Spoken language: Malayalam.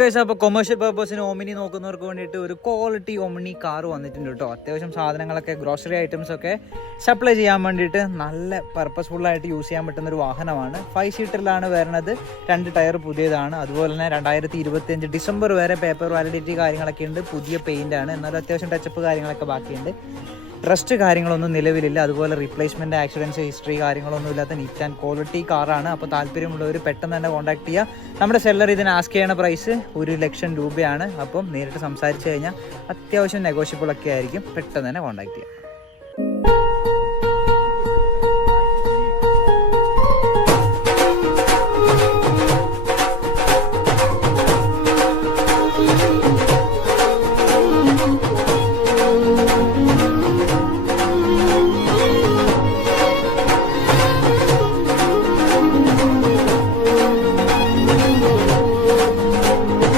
അപ്പോൾ കൊമേഴ്ഷ്യൽ പർപ്പസിന് ഓമിനി നോക്കുന്നവർക്ക് വേണ്ടിയിട്ട് ഒരു ക്വാളിറ്റി ഓമിനി കാർ വന്നിട്ടുണ്ട് കേട്ടോ. അത്യാവശ്യം സാധനങ്ങളൊക്കെ ഗ്രോസറി ഐറ്റംസ് ഒക്കെ സപ്ലൈ ചെയ്യാൻ വേണ്ടിയിട്ട് നല്ല പർപ്പസ്ഫുള്ളായിട്ട് യൂസ് ചെയ്യാൻ പറ്റുന്ന ഒരു വാഹനമാണ്. 5 സീറ്ററിലാണ് വരുന്നത്. 2 ടയർ പുതിയതാണ്. അതുപോലെ തന്നെ 2025 ഡിസംബർ വരെ പേപ്പർ വാലിഡിറ്റി കാര്യങ്ങളൊക്കെ ഉണ്ട്. പുതിയ പെയിൻ്റ് ആണ്. എന്നാലും അത്യാവശ്യം ടച്ചപ്പ് കാര്യങ്ങളൊക്കെ ബാക്കിയുണ്ട്. റസ്റ്റ് കാര്യങ്ങളൊന്നും നിലവിലില്ല. അതുപോലെ റീപ്ലേസ്മെൻറ്റ്, ആക്സിഡൻസ് ഹിസ്റ്ററി കാര്യങ്ങളൊന്നും ഇല്ലാത്ത നീറ്റ് ആൻഡ് ക്വാളിറ്റി കാറാണ്. അപ്പോൾ താല്പര്യമുള്ളവർ പെട്ടെന്ന് തന്നെ കോൺടാക്ട് ചെയ്യുക. നമ്മുടെ സെല്ലർ ഇതിന് ആസ്ക് ചെയ്യണ പ്രൈസ് 1,00,000 രൂപയാണ്. അപ്പം നേരിട്ട് സംസാരിച്ച് കഴിഞ്ഞാൽ അത്യാവശ്യം നെഗോഷ്യബിൾ ഒക്കെ ആയിരിക്കും. പെട്ടെന്ന് തന്നെ കോൺടാക്ട് ചെയ്യുക.